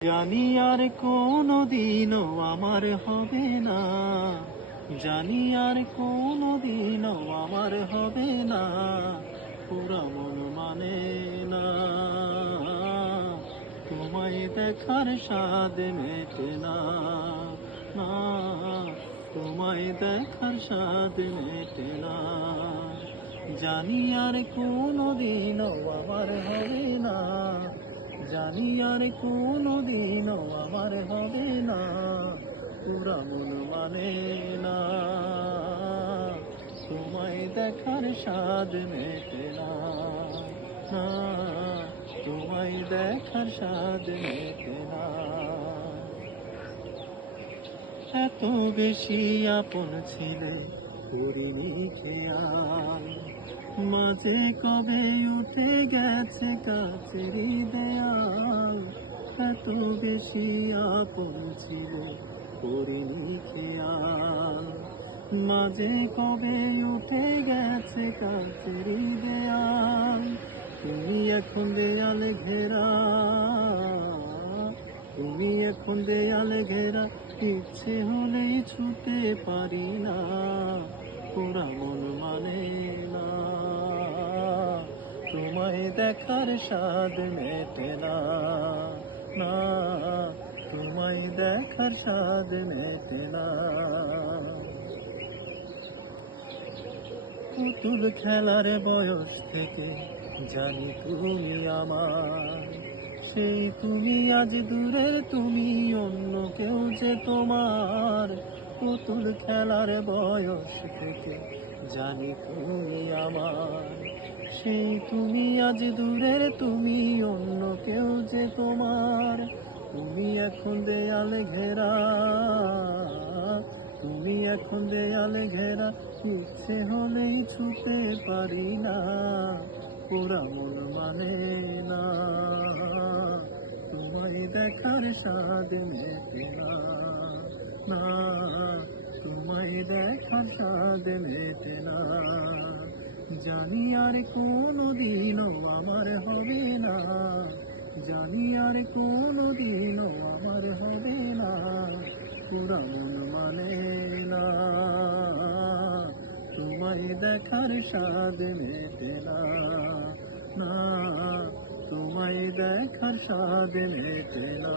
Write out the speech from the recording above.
জানি আর কোনোদিনও আমার হবে না, জানি আর কোনোদিনও আমার হবে না, পুরা মন মানে না, তোমায় দেখার স্বাদ মেটে না, না, তোমায় দেখার স্বাদ মেটে না। জানি আর কোনোদিনও আমার হবে না, জানি আর কোনোদিনও আমার হবে না, পুরা মন মানে না, তোমায় দেখার স্বাদ মেটে না, না, তোমায় দেখার স্বাদ মেটে না। এত বেশি আপন ছিলে করিনি খেয়াল, মাঝে কবে উঠে গেছে কাছের দেয়াল। এত বেশি আপন ছিলে করিনি খেয়াল, মাঝে কবে উঠে গেছে কাছের দেয়াল। তুমি এখন দেয়ালে ঘেরা, তুমি এখন দেয়ালে ঘেরা, ইচ্ছে হলেই ছুতে পারি না, পুরা মন মানে না, তোমায় দেখার স্বাদ মেটে না, না, তোমায় দেখার স্বাদ মেটে না। পুতুল খেলার বয়স থেকে জানি তুমি আমার, সেই তুমি আজ দূরে, তুমি অন্য কেউ যে তোমার। পুতুল খেলার বয়স থেকে জানি তুমি আমার, সেই তুমি আজ দূরে, তুমি অন্য কেউ যে তোমার। তুমি এখন দেয়ালে ঘেরা, তুমি এখন দেয়ালে ঘেরা, ইচ্ছে হলেই ছুতে পারি না, পুরা মন মানে না, তোমায় দেখার স্বাদ মেটে না, না, তোমায় দেখার স্বাদ মেটে না। জানি আর কোনোদিনও আমার হবে না, জানি আর কোনোদিনও আমার হবে না, পুরা মন মানে না, তোমায় দেখার স্বাদ মেটে না, না, তোমায় দেখার স্বাদ মেটে না।